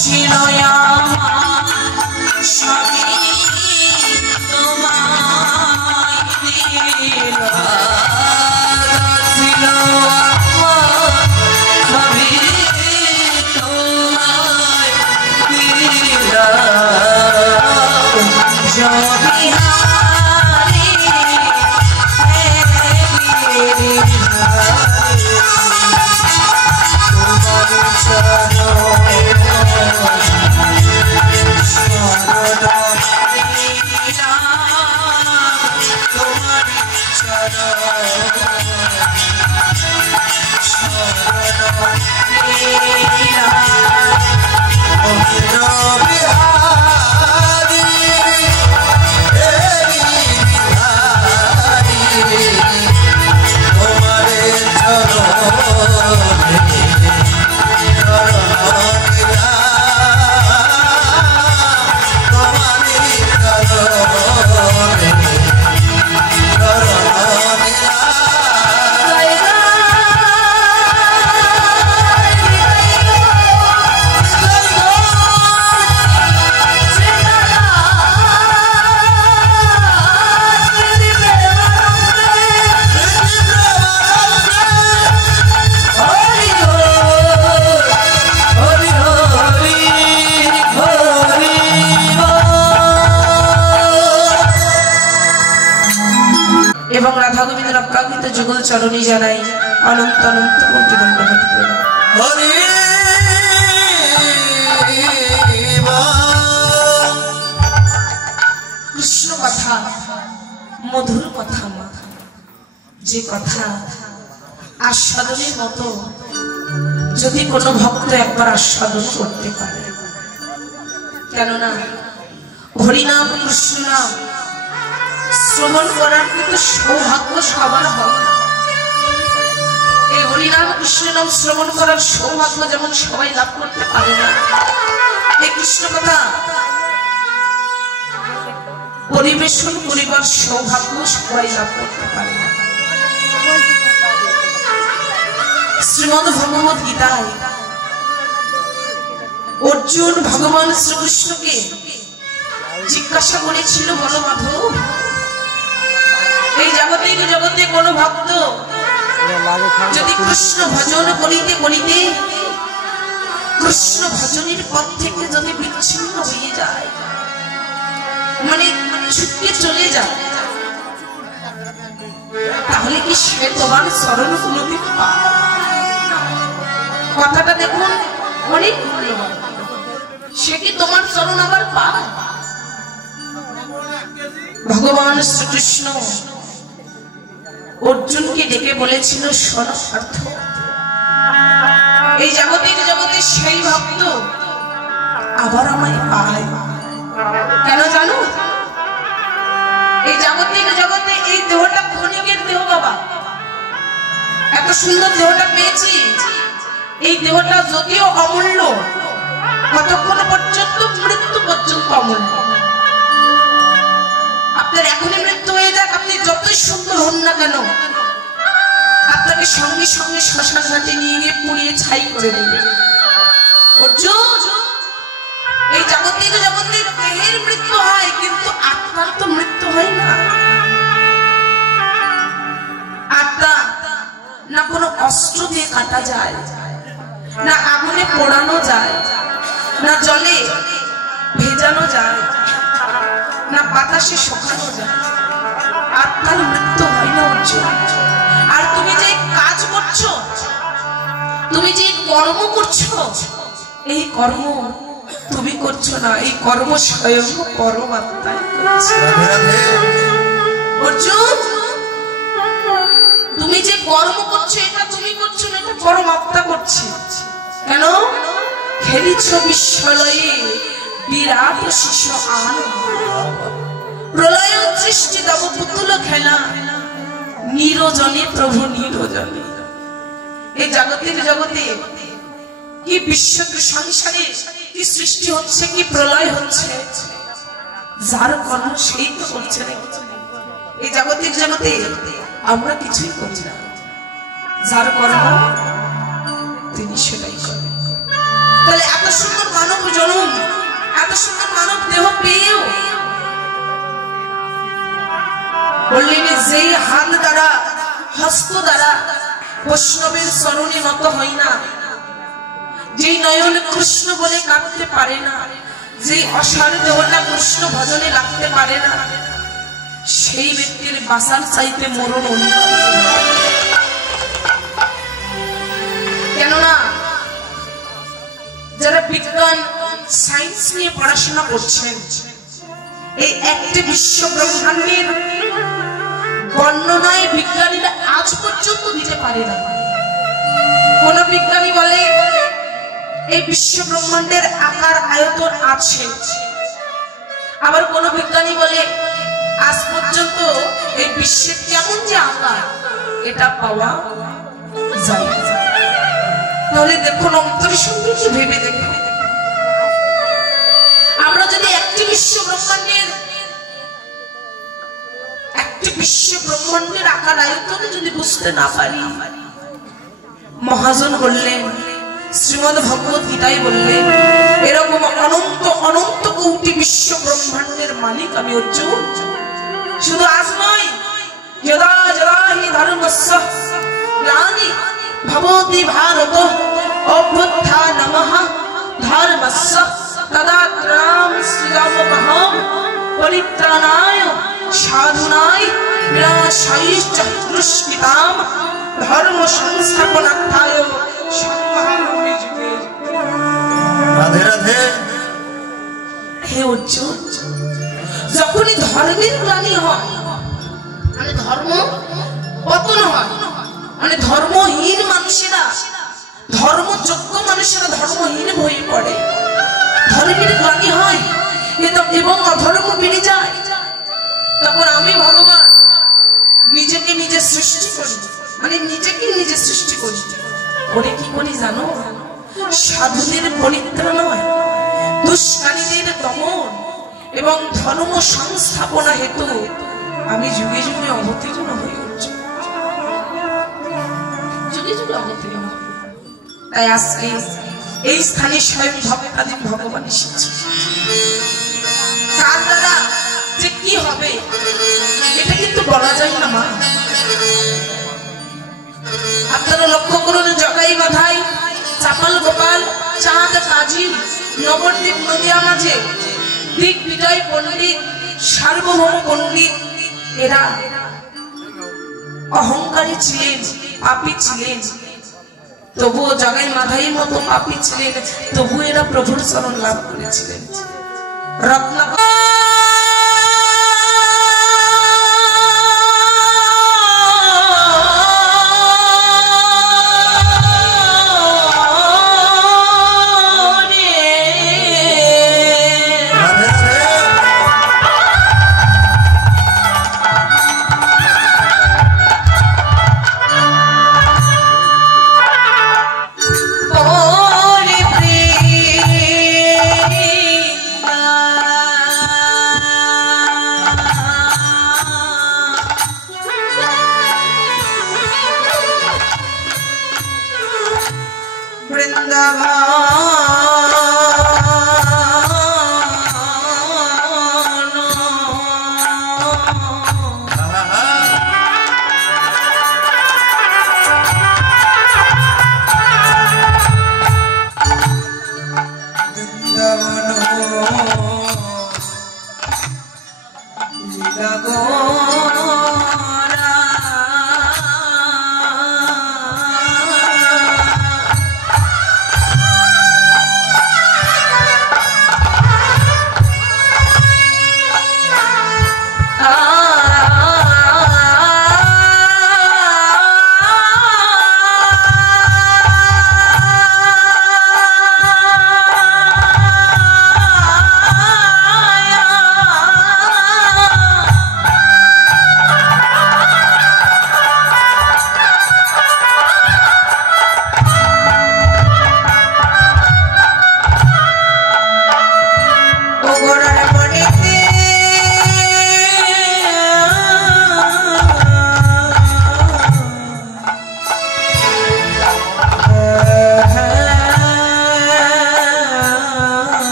ছিল সবই তোমায় দিল ছিল সবই তোমায় দিল জবিহারি এবং রাধা গোবিন্দের অপ্রাকৃত যুগল চরণী জানাই অনন্ত অনন্ত কোটি দণ্ডবত প্রণাম। হরি কৃষ্ণ কথা মধুর কথা, যে কথা আস্বাদনের মতো যদি কোনো ভক্ত একবার আস্বাদন করতে পারে, কেননা হরিনাম কৃষ্ণ নাম শ্রবণ করার কিন্তু সৌভাগ্য সবার হয় না। এই হরিনাম কৃষ্ণ নাম শ্রবণ করার সৌভাগ্য যেমন সবাই লাভ করতে পারে না, এই কৃষ্ণ কথা পরিবেশন করিবার সৌভাগ্য সবাই লাভ করতে পারে না। শ্রীমদ্ ভগবত গীতায় অর্জুন ভগবান শ্রীকৃষ্ণকে জিজ্ঞাসা করেছিল, বলো মাধব, এই জগতে কোন ভক্ত যদি কৃষ্ণ ভজন করিতে করিতে কৃষ্ণ ভজনের পথ থেকে যদি বিচ্ছিন্ন হয়ে যায়, মানে ছুটকে চলে যায়, তাহলে কি সে তোমার চরণ কোনদিন পায়? কথাটা দেখুন অনেক মূল্যবান। সে কি তোমার চরণ আবার পায়? ভগবান শ্রীকৃষ্ণ অর্জুনকে ডেকে বলেছিল, শোনো পার্থ, এই জগতে সেই ভক্ত আবার আমায় পায়। কেন জানো? এই জগতে এই দেহটা ক্ষণিকের দেহ বাবা, এত সুন্দর দেহটা পেয়েছি, এই দেহটা যদিও অমূল্য, কতক্ষণ পর্যন্ত? মৃত্যু পর্যন্ত অমূল্য। আপনার এখনই মৃত্যু হয়ে যাক, আপনি যতই সুন্দর হন না কেন, আপনাকে সঙ্গে সঙ্গে শ্মশান ঘাটে নিয়ে গিয়ে পুড়িয়ে ছাই করে দেবে। অর্জুন, এই জগতে দেহের মৃত্যু হয়, কিন্তু আত্মার তো মৃত্যু হয় না। আত্মা না কোনো অস্ত্র দিয়ে কাটা যায়, না আগুনে পোড়ানো যায়, না জলে ভেজানো যায়, না বাতাসে শুকানো যায়। আত্মার মৃত্যু হয় না অর্জুন। আর তুমি যে কাজ করছো, তুমি যে কর্ম করছো, এই কর্ম তুমি করছো না, এই কর্ম স্বয়ং পরমাত্মাই করছে। অর্জুন, তুমি যে কর্ম করছো, এটা তুমি করছো না, এটা পরমাত্মা করছে। কেন? খেলিছ বিশ্বলয়ে বিরাট শিশু আন, প্রলয় সৃষ্টি দেব পুতুল খেলা, নিরজনে প্রভু নিরজনে। এই জগতে কি বিশ্ব সংসারে কি সৃষ্টি হচ্ছে, কি প্রলয় হচ্ছে, যার কর্ম সেই তো করছে না। এই জগতে আমরা কিছুই করছি না, যার কর্ম তিনি সেটাই করেন। তাহলে এত সুন্দর মানব জন্ম জনম এত সুন্দর মানব দেহ পেয়েও বললেন যে হাত দ্বারা হস্ত দ্বারা বৈষ্ণবের চরণে নত হয় না, যে নয়ন কৃষ্ণ বলে কাঁদতে পারে না, যে অসার দেহটা কৃষ্ণ ভজনে লাগতে পারে না, সেই ব্যক্তির বাঁচার চাইতে মরণ অনিবার্য। কেননা যারা বিজ্ঞান সায়েন্স নিয়ে পড়াশোনা করছেন, এই একটি বিশ্ব ব্রহ্মাণ্ডের বর্ণনায় বিজ্ঞানীরা আজ পর্যন্ত দিতে পারে না। কোন বিজ্ঞানী বলে এই বিশ্ব ব্রহ্মাণ্ডের আকার আয়তন আছে, আবার কোন বিজ্ঞানী বলে আজ পর্যন্ত এই বিশ্বের কেমন যে আকার এটা পাওয়া যায়। তাহলে দেখুন অন্তরের সঙ্গে ভেবে দেখুন, আমরা যদি একটি বিশ্ব ব্রহ্মাণ্ডের আকার আয়তনে যদি বুঝতে না পারি, মহাজন বললেন, শ্রীমদ্ ভগবত গীতায় বললেন, এরকম অনন্ত অনন্ত কোটি বিশ্ব ব্রহ্মাণ্ডের মালিক আমি অর্জুন। শুধু আজ নয়, যদা যদা হি ধর্মস্য গ্লানি ভবতি ভারত অভ্যুত্থানমঃ ধর্মস্য তদাত্রাং শ্রীরামমহং পরিত্রাণায় সাধুনায় বিনাশায়শ্চ দুষ্কৃতাম ধর্ম সংস্থাপনার্থায় সম্মাহামি যুগে। রাধে রাধে। হে অর্জুন, যখনই ধর্মের গ্লানি হয়, মানে ধর্ম পতন হয়, মানে ধর্মহীন মানুষেরা, ধর্মযোগ্য মানুষেরা ধর্মহীন হয়ে পড়ে, ধর্মের গ্লানি হয় এবং অধর্ম বেড়ে যায়, তখন আমি ভগবান নিজেকে নিজে সৃষ্টি করি, মানে নিজেকে নিজে সৃষ্টি করি। ওরে কি করি জানো? সাধুদের পরিত্রাণ নয়, দুষ্কারীদের দমন এবং ধর্ম সংস্থাপনা হেতু আমি যুগে যুগে অবতীর্ণ হয়ে উঠছি, যুগে যুগে অবতীর্ণ। তাই আজকে এই স্থানে স্বয়ং ভগবান ভগবান এসেছে। তার দ্বারা যে কি হবে এটা কিন্তু বলা যায় না মা। আপনারা লক্ষ্য করুন, জগাই বাধাই, চাপাল গোপাল, চাঁদ কাজী, নবদ্বীপ নদিয়া মাঝে দিগ্বিজয় পণ্ডিত, সার্বভৌম পণ্ডিত, এরা অহংকারী ছিলেন, পাপী ছিলেন, তবুও জগাই মাধাইয়ের মতো পাপী ছিলেন, তবু এরা প্রভুর চরণ লাভ করেছিলেন। রত্নাকর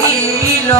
রইল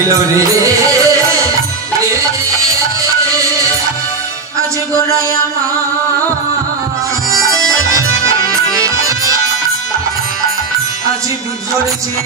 রহিল রে আজ গোড়ায় আমার আজ বিভোর যে